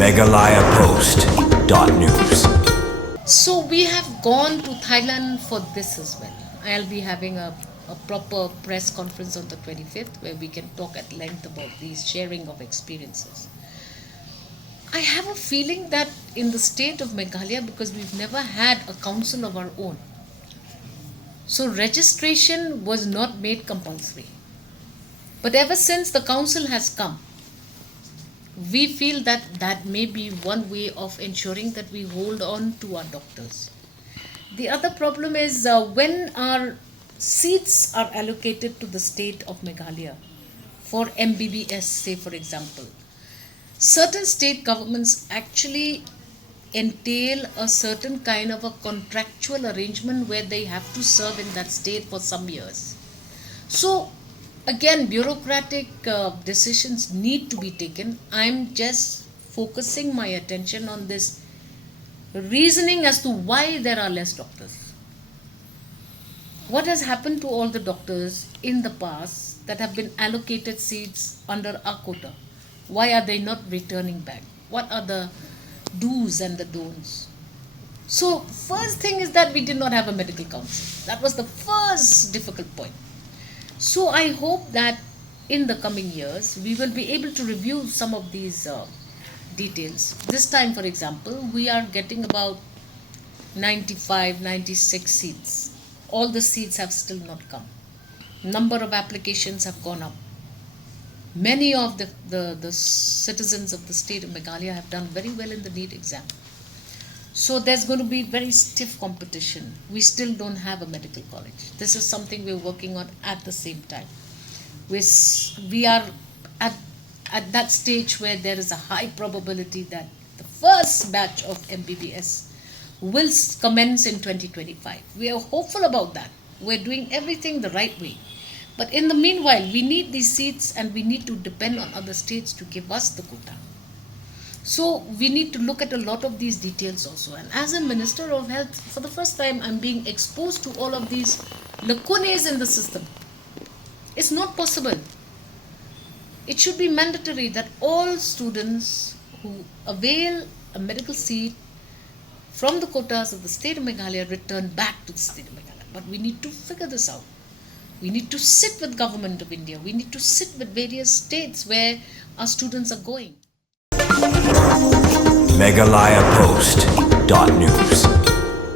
MeghalayaPost.news. So we have gone to Thailand for this as well. I'll be having a proper press conference on the 25th where we can talk at length about these sharing of experiences. I have a feeling that in the state of Meghalaya, because we've never had a council of our own, so registration was not made compulsory. But ever since the council has come, we feel that that may be one way of ensuring that we hold on to our doctors. The other problem is when our seats are allocated to the state of Meghalaya for MBBS, say for example, certain state governments actually entail a certain kind of a contractual arrangement where they have to serve in that state for some years. So again, bureaucratic decisions need to be taken. I'm just focusing my attention on this reasoning as to why there are less doctors. What has happened to all the doctors in the past that have been allocated seats under our quota? Why are they not returning back? What are the do's and the don'ts? So first thing is that we did not have a medical council. That was the first difficult point. So I hope that in the coming years, we will be able to review some of these details. This time, for example, we are getting about 95, 96 seats. All the seats have still not come. Number of applications have gone up. Many of the citizens of the state of Meghalaya have done very well in the NEET exam. So there's going to be very stiff competition. We still don't have a medical college. This is something we're working on at the same time. We are at that stage where there is a high probability that the first batch of MBBS will commence in 2025. We are hopeful about that. We're doing everything the right way. But in the meanwhile, we need these seats and we need to depend on other states to give us the quota. So we need to look at a lot of these details also. And as a Minister of Health, for the first time, I'm being exposed to all of these lacunae in the system. It's not possible. It should be mandatory that all students who avail a medical seat from the quotas of the state of Meghalaya return back to the state of Meghalaya. But we need to figure this out. We need to sit with Government of India. We need to sit with various states where our students are going. MeghalayaPost.news.